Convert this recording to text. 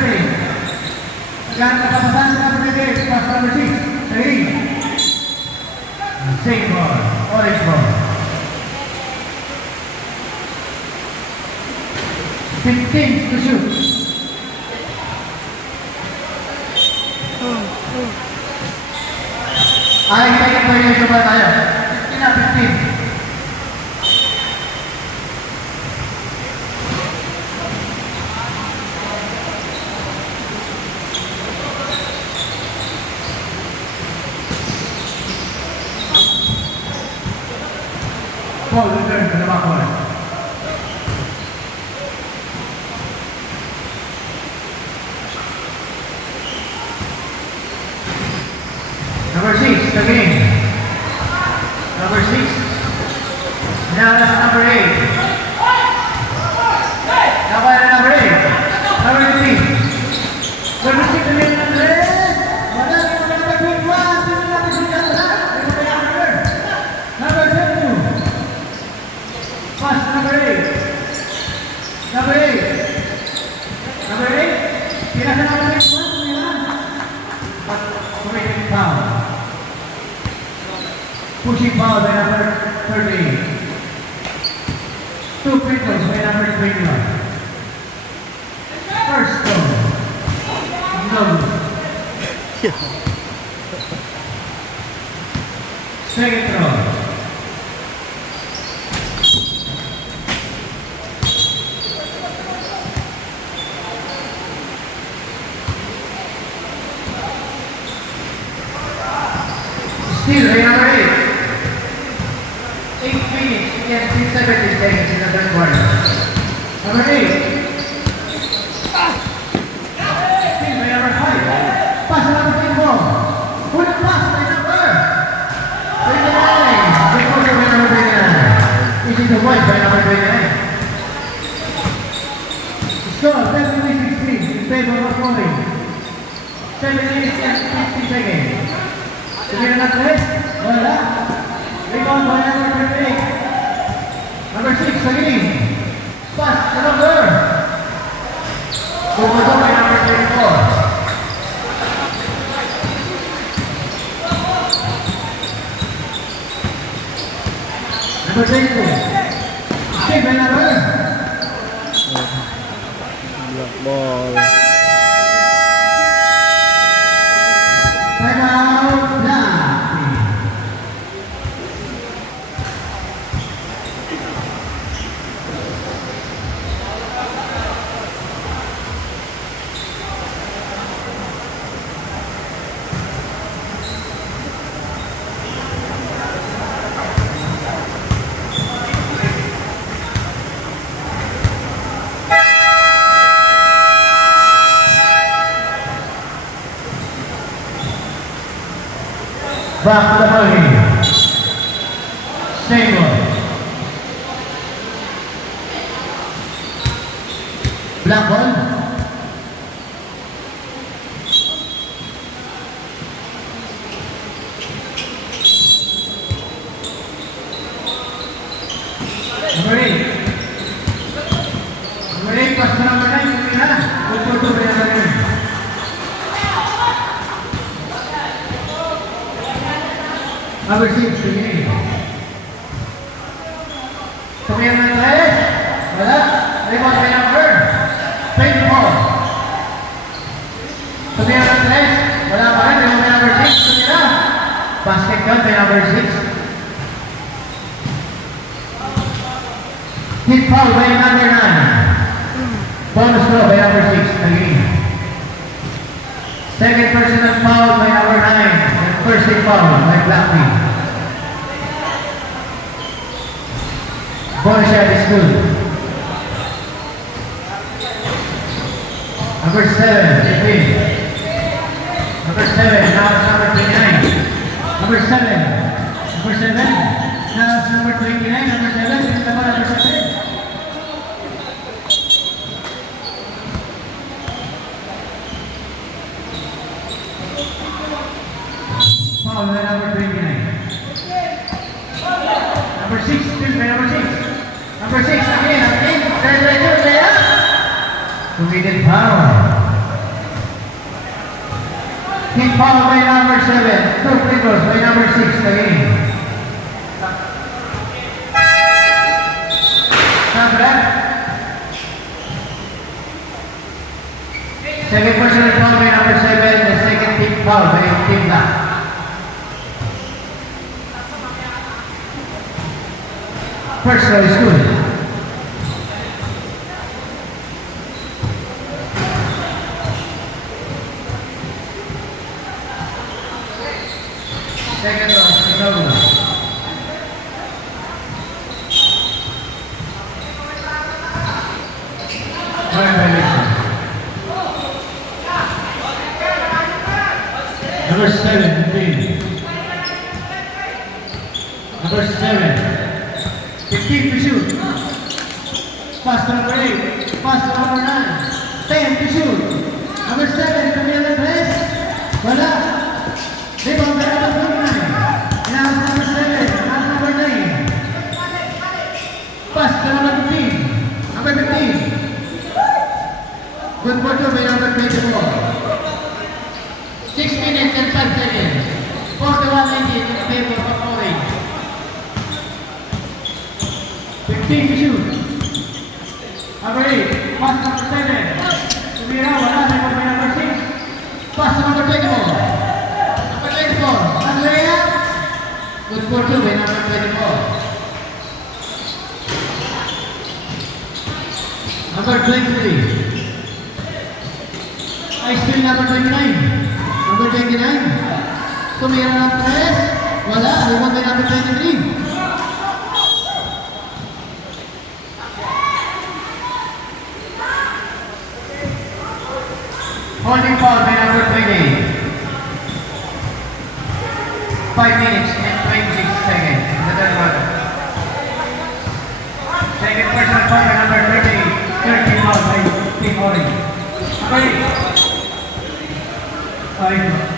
13. Again, nakapasan sa number 8, pass number 6. Saging. Same ball, orange ball. 15 to shoot. Ay, tayo pa yung ito ba tayo? 15 na 15. Ball return to the backcourt. Number 6, the game. Number 6. Now that's number 8. Now by number 8. Number 3. Number 6, the game number 8. Wala na yung number 21. Sino natin siya lahat? Number 22. Pass number 8. Number 8. Number 8. Pinasa number 21. But committed foul. Pushing foul by number 38. 2 free throws by number 21. First goal. No. Second throw. Still by number 8. 8 minutes against 370 seconds in the third quarter. Number 8. Still by number 5. Pass number 24. Good pass by number 29. The quarter by number 29. This is the white by number 29. Score 7-16 in favor of Flowing. 7 minutes and 50 seconds. Sige na natin. Wala. Rebound by number 38. Number 6, Saging. Pass to number. Bumoto by number 34. Number 22. Steve by number. Black ball. Time out. Back to the ball game. Single. Black ball. Number 8. Number 8, pass to number 9. Good for 2 by number 9. Number 6, begin. Tumayan ng 3. Wala. Rebound by number 24. Tumayan ng 3. Wala pa rin. Rebound by number 6. Tumira. Basket count by number 6. Hit foul by number 9. Bonus throw by number 6. Again. Second personal foul by number 9. And first hit foul by Blackpink. Bonus shot is good. Number 7, Jeffrey. Number 7, now it's number 29. Number 7. Number 7, now it's number 29. Number 7, it's number 7. Foul by number 29. Number 6, still by number 6. Number 6 again, Committed foul. Team foul by number 7. 2 free throws by number 6 again. Number. Second personal foul by number 7. The second team foul by Team Black. Personal is good. Second one, Chicago. Number 7, Number 7. 15 to shoot. Pass to number 8. Pass to number 9. 10 to shoot. Number 7, Camila Tres. Wala. Rebound by number 9. Now number 7. Pass number 9. Pass to number 15. Number 15. Good for 2 by number 24. 6 minutes and 5 seconds. 41-19 in favor of Orange. 15 to shoot. Number 8. Pass number 7. Tumira, wala. Rebound by number 6. Pass to number 24. Number 24. Andrea. Good for 2 by number 24. Number 23. I still number 29. Number 29. Tumira ng 3. Wala. Rebound by number 23. Holding foul by number 28. 5 minutes and 26 seconds in the third quarter. Second personal foul by number 38. 13 foul by Team Orange. Number 8. 5.